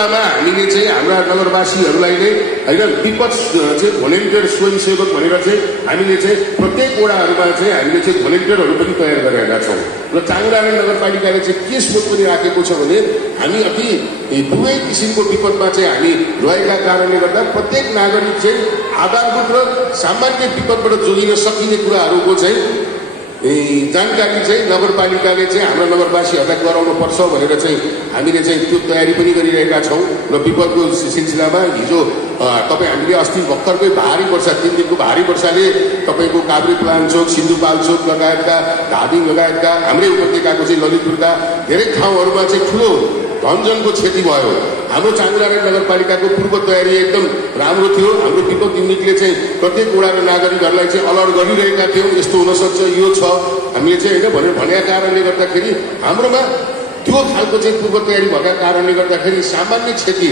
कुरामा हामीले चाहिँ हाम्रा नगरवासीहरूलाई नै होइन विपद चाहिँ भोलिन्टियर स्वयंसेवक भनेर चाहिँ हामीले चाहिँ प्रत्येक वडाहरूमा चाहिँ हामीले चाहिँ भोलिन्टियरहरू पनि तयार गरेका छौँ र चाङरानी नगरपालिकाले चाहिँ के सोच पनि राखेको छ भने हामी अति दुवै किसिमको विपदमा चाहिँ हामी रहेका कारणले गर्दा प्रत्येक नागरिक चाहिँ आधारभूत र सामान्य विपदबाट जोगिन सकिने कुराहरूको चाहिँ जानकारी चाहिँ नगरपालिकाले चाहिँ हाम्रो नगरवासीहरूलाई गराउनु पर्छ भनेर चाहिँ हामीले चाहिँ त्यो तयारी पनि गरिरहेका छौँ र विपदको सिलसिलामा हिजो तपाईँ हामीले अस्ति भर्खरकै भारी वर्षा 3 दिनको भारी वर्षाले तपाईँको काभ्रे प्लान्चोक सिन्धुपाल्चोक लगायतका धादिङ लगायतका हाम्रै उपत्यकाको चाहिँ ललितपुरका धेरै ठाउँहरूमा चाहिँ ठुलो धनजनको क्षति भयो। हाम्रो चाङरानी नगरपालिकाको पूर्व तयारी एकदम राम्रो थियो। हाम्रो विपद युनिटले चाहिँ प्रत्येक वडाका नागरिकहरूलाई चाहिँ अलर्ट गरिरहेका थियौँ यस्तो हुनसक्छ यो छ हामीले चाहिँ होइन भनेका कारणले गर्दाखेरि हाम्रोमा त्यो खालको चाहिँ पूर्व तयारी भएका कारणले गर्दाखेरि सामान्य क्षति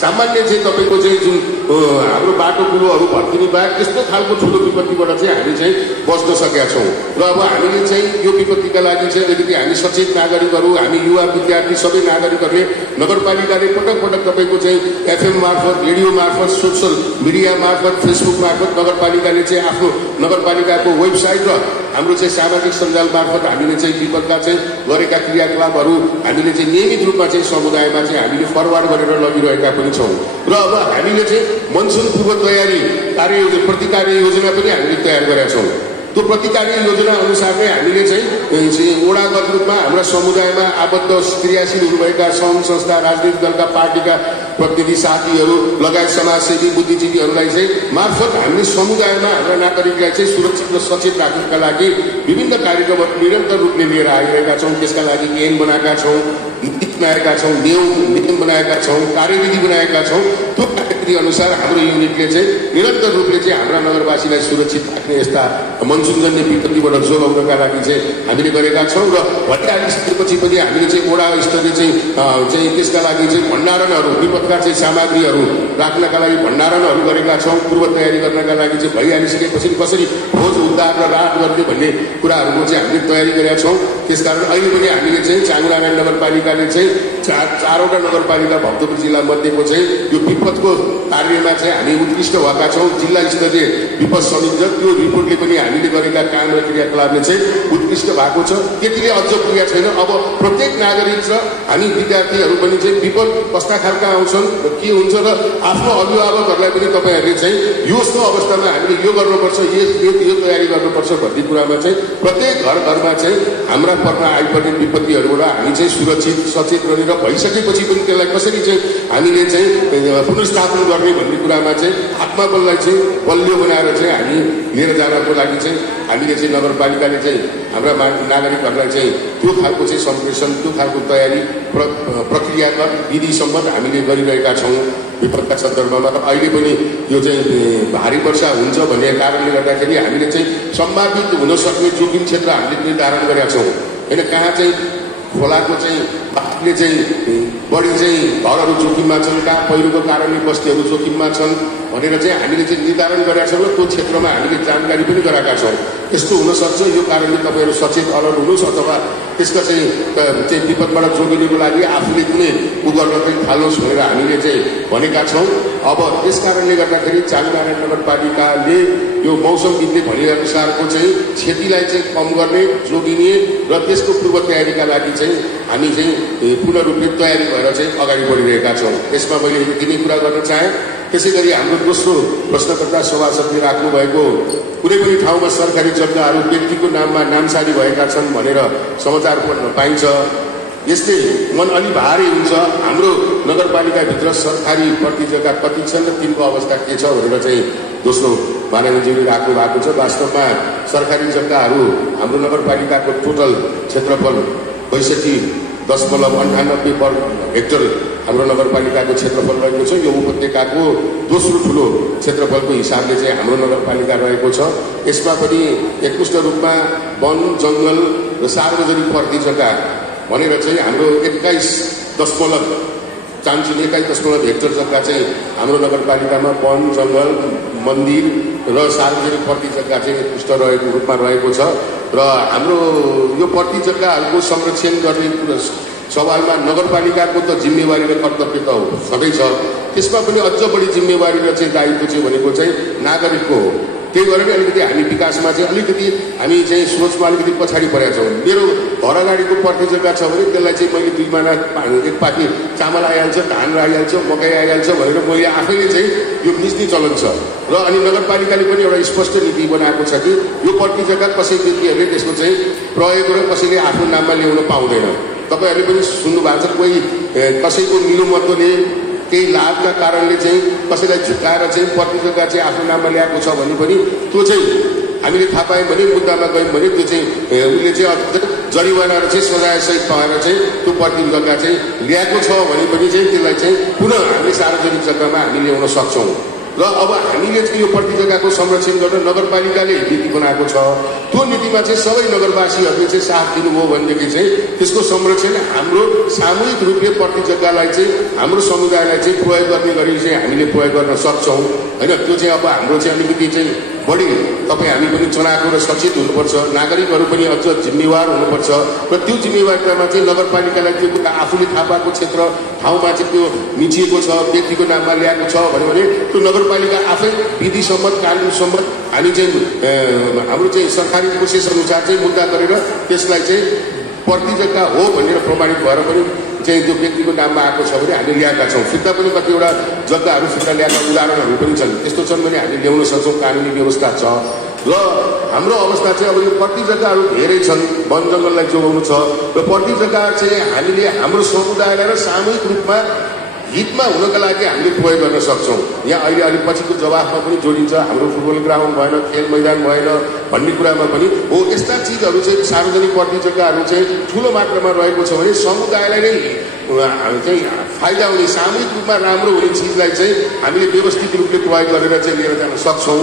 सामान्य चाहिँ तपाईँको चाहिँ जुन हाम्रो बाटो पुलोहरू भत्किने बाहेक त्यस्तो खालको ठुलो विपत्तिबाट चाहिँ हामी चाहिँ बच्न सकेका छौँ र अब हामीले चाहिँ यो विपत्तिका लागि चाहिँ अलिकति हामी सचेत नागरिकहरू हामी युवा विद्यार्थी सबै नागरिकहरूले नगरपालिकाले पटक पटक तपाईँको चाहिँ एफएम मार्फत रेडियो मार्फत सोसल मिडिया मार्फत फेसबुक मार्फत नगरपालिकाले चाहिँ आफ्नो नगरपालिकाको वेबसाइट र हाम्रो चाहिँ सामाजिक सञ्जाल मार्फत हामीले चाहिँ विपदका चाहिँ गरेका क्रियाकलापहरू हामीले चाहिँ नियमित रूपमा चाहिँ समुदायमा चाहिँ हामीले फरवार्ड गरेर लगिरहेका पनि छौँ र अब हामीले चाहिँ मनसुन पूर्व तयारी प्रतिकार्य योजना पनि हामीले तयार गरेका छौँ। त्यो प्रतिकार्य योजना अनुसार नै हामीले चाहिँ वडागत रूपमा हाम्रा समुदायमा आबद्ध क्रियाशील हुनुभएका सङ्घ संस्था राजनीतिक दलका पार्टीका प्रतिनिधि साथीहरू लगायत समाजसेवी बुद्धिजीवीहरूलाई चाहिँ मार्फत हामीले समुदायमा हाम्रा नागरिकलाई चाहिँ सुरक्षित र सचेत राख्नका लागि विभिन्न कार्यक्रमहरू निरन्तर रूपले लिएर आइरहेका छौँ। त्यसका लागि ऐन बनाएका छौँ, नीति बनाएका छौँ, नियम बनाएका छौँ, कार्यविधि बनाएका छौँ। त्यो कार्यविधि अनुसार हाम्रो युनिटले चाहिँ निरन्तर रूपले चाहिँ हाम्रा नगरवासीलाई सुरक्षित राख्ने यस्ता मनसुनजन्य विपत्तिबाट जोगाउनका लागि चाहिँ हामीले गरेका छौँ र भनिहालिसकेपछि पनि हामीले चाहिँ वडा स्तरले चाहिँ त्यसका लागि चाहिँ भण्डारणहरू विपदका चाहिँ सामग्रीहरू राख्नका लागि भण्डारणहरू गरेका छौँ। पूर्व तयारी गर्नका लागि चाहिँ भइहालिसकेपछि कसरी खोज उद्धार र राहत गर्ने भन्ने कुराहरूको चाहिँ हामीले तयारी गरेका छौँ। त्यसकारण अहिले पनि हामीले चाहिँ चाङरानी नगरपालिकाले चाहिँ चारवटा नगरपालिका भक्तपुर जिल्ला मध्येको चाहिँ यो विपदको कार्यमा चाहिँ हामी उत्कृष्ट भएका छौँ। जिल्ला स्तरीय विपद समिति त्यो रिपोर्टले पनि हामीले गरेका काम र क्रियाकलापले चाहिँ उत्कृष्ट भएको छ। त्यतिले अझ पुगेका छैन। अब प्रत्येक नागरिक र हामी विद्यार्थीहरू पनि चाहिँ विपद कस्ता खालका आउँछन् र के हुन्छ र आफ्नो अभिभावकहरूलाई पनि तपाईँहरूले चाहिँ यस्तो अवस्थामा हामीले यो गर्नुपर्छ यो तयारी गर्नुपर्छ भन्ने कुरामा चाहिँ प्रत्येक घरमा चाहिँ हाम्रा पर्न आइपर्ने विपत्तिहरूबाट हामी चाहिँ सुरक्षित सचेत रहेर भइसकेपछि पनि त्यसलाई कसरी चाहिँ हामीले चाहिँ पुनर्स्थापन गर्ने भन्ने कुरामा चाहिँ आत्मबललाई चाहिँ बलियो बनाएर चाहिँ हामी लिएर जानको लागि चाहिँ हामीले चाहिँ नगरपालिकाले चाहिँ हाम्रा नागरिकहरूलाई चाहिँ त्यो खालको चाहिँ सम्प्रेषण त्यो खालको तयारी प्रक्रियागत विधिसम्म हामीले गरिरहेका छौँ। विपदका सन्दर्भमा अहिले पनि यो चाहिँ भारी वर्षा हुन्छ भन्ने कारणले गर्दाखेरि हामीले चाहिँ सम्भावित हुन सक्ने जोखिम क्षेत्र हामीले निर्धारण गरेका छौँ। होइन कहाँ चाहिँ खोलाको चाहिँ बाटले चाहिँ बढी चाहिँ घरहरू जोखिममा छन्, कहाँ पहिरोको कारणले बस्तीहरू जोखिममा छन् भनेर चाहिँ हामीले चाहिँ निर्धारण गरेका छौँ र त्यो क्षेत्रमा हामीले जानकारी पनि गराएका छौँ। यस्तो हुनसक्छ, यो कारणले तपाईँहरू सचेत अलर्ट हुनुहोस् अथवा त्यसका चाहिँ विपदबाट जोगिनको लागि आफूले कुनै उ गर्न पनि थाल्नुहोस् भनेर हामीले चाहिँ भनेका छौँ। अब त्यस कारणले गर्दाखेरि चाङरानी नगरपालिकाले यो मौसमविदले भनेअनुसारको चाहिँ क्षतिलाई चाहिँ कम गर्ने जोगिने र त्यसको पूर्व तयारीका लागि चाहिँ हामी चाहिँ पूर्ण रूपले तयारी भएर चाहिँ अगाडि बढिरहेका छौँ। यसमा मैले यति नै कुरा गर्न चाहेँ। त्यसै गरी हाम्रो दोस्रो प्रश्नकर्ता सभासदले राख्नुभएको कुनै पनि ठाउँमा सरकारी जग्गाहरू व्यक्तिको नाममा नामसारी भएका छन् भनेर समाचार पढ्न पाइन्छ। यसले मन अलि भारी हुन्छ। हाम्रो नगरपालिकाभित्र सरकारी प्रति जग्गा कति छन् र तिनको अवस्था के छ भनेर चाहिँ दोस्रो माननीयज्यूले राख्नु भएको छ। वास्तवमा सरकारी जग्गाहरू हाम्रो नगरपालिकाको टोटल क्षेत्रफल 62.98 वर्ग हेक्टर हाम्रो नगरपालिकाको क्षेत्रफल रहेको छ। यो उपत्यकाको दोस्रो ठुलो क्षेत्रफलको हिसाबले चाहिँ हाम्रो नगरपालिका रहेको छ। यसमा पनि एकमुष्ट रूपमा वन जङ्गल र सार्वजनिक प्रति जग्गा भनेर चाहिँ हाम्रो 21.21 हेक्टर जग्गा चाहिँ हाम्रो नगरपालिकामा वन जङ्गल मन्दिर र सार्वजनिक प्रति जग्गा चाहिँ एकमुष्ट रहेको रूपमा रहेको छ। र हाम्रो यो प्रति जग्गाहरूको संरक्षण गर्ने सवालमा नगरपालिकाको त जिम्मेवारी र कर्तव्य त सधैँ छ, त्यसमा पनि अझ बढी जिम्मेवारी र चाहिँ दायित्व चाहिँ भनेको चाहिँ नागरिकको हो। त्यही भएर अलिकति हामी विकासमा चाहिँ अलिकति हामी चाहिँ सोचमा अलिकति पछाडि परेका छौँ। मेरो घर अगाडिको पर्ने जग्गा छ भने त्यसलाई चाहिँ मैले 2 महिना एक पाती चामल आइहाल्छ, धान आइहाल्छ, मकै आइहाल्छ भनेर मैले आफैले चाहिँ यो मिच्ने चलन छ। र अनि नगरपालिकाले पनि एउटा स्पष्ट नीति बनाएको छ कि यो पर्ने जग्गा कसै व्यक्तिहरूले त्यसको चाहिँ प्रयोग र कसैले आफ्नो नाममा ल्याउन पाउँदैन। तपाईँहरूले पनि सुन्नु भएको छ, कोही कसैको निलुमत्वले केही लाभका कारणले चाहिँ कसैलाई झुकाएर चाहिँ पर्ने जग्गा चाहिँ आफ्नो नाममा ल्याएको छ भने पनि त्यो चाहिँ हामीले थाहा पायौँ भने, मुद्दामा गयौँ भने त्यो चाहिँ उसले चाहिँ जरिवाना र चाहिँ सजायसहित पाएर चाहिँ त्यो पर्ने जग्गा चाहिँ ल्याएको छ भने पनि चाहिँ त्यसलाई चाहिँ पुनः हामीले सार्वजनिक जग्गामा हामी ल्याउन सक्छौँ। र अब हामीले चाहिँ यो पर्ने जग्गाको संरक्षण गर्न नगरपालिकाले नीति बनाएको छ। त्यो नीतिमा चाहिँ सबै नगरवासीहरूले चाहिँ साथ दिनुभयो भनेदेखि चाहिँ त्यसको संरक्षण हाम्रो सामूहिक रूपले पर्ने जग्गालाई चाहिँ हाम्रो समुदायलाई चाहिँ प्रयोग गर्ने गरी चाहिँ हामीले प्रयोग गर्न सक्छौँ होइन। त्यो चाहिँ अब हाम्रो चाहिँ अलिकति चाहिँ बढी तपाईँ हामी पनि चनाखो र सचेत हुनुपर्छ, नागरिकहरू पनि अझ जिम्मेवार हुनुपर्छ। र त्यो जिम्मेवारीमा चाहिँ नगरपालिकालाई त्यो आफूले थाहा पाएको क्षेत्र ठाउँमा चाहिँ त्यो मिचिएको छ, व्यक्तिको नाममा ल्याएको छ भने त्यो नगरपालिका आफै विधि सम्मत कानुन सम्मत हामी चाहिँ हाम्रो चाहिँ सरकारी प्रोसेस अनुसार चाहिँ मुद्दा गरेर त्यसलाई चाहिँ पर्ने जग्गा हो भनेर प्रमाणित भएर पनि चाहिँ त्यो व्यक्तिको नाममा आएको छ भने हामीले ल्याएका छौँ। फिर्ता पनि कतिवटा जग्गाहरू फिर्ता ल्याएका उदाहरणहरू पनि छन्, त्यस्तो छन् भने हामी ल्याउन सक्छौँ, कानुनी व्यवस्था छ। र हाम्रो अवस्था चाहिँ अब यो पर्ने जग्गाहरू धेरै छन्, वन जङ्गललाई जोगाउनु छ र पर्ने जग्गा चाहिँ हामीले हाम्रो समुदायलाई र सामूहिक रूपमा हितमा हुनका लागि हामीले प्रयोग गर्न सक्छौँ। यहाँ अहिले अलिक पछिको जवाफमा पनि जोडिन्छ, हाम्रो फुटबल ग्राउन्ड भएन, खेल मैदान भएन भन्ने कुरामा पनि हो। यस्ता चिजहरू चाहिँ सार्वजनिक पर्ने जग्गाहरू चाहिँ ठुलो मात्रामा रहेको छ भने समुदायलाई नै चाहिँ फाइदा हुने, सामूहिक रूपमा राम्रो हुने चिजलाई चाहिँ हामीले व्यवस्थित रूपले प्रयोग गरेर चाहिँ लिएर जान सक्छौँ।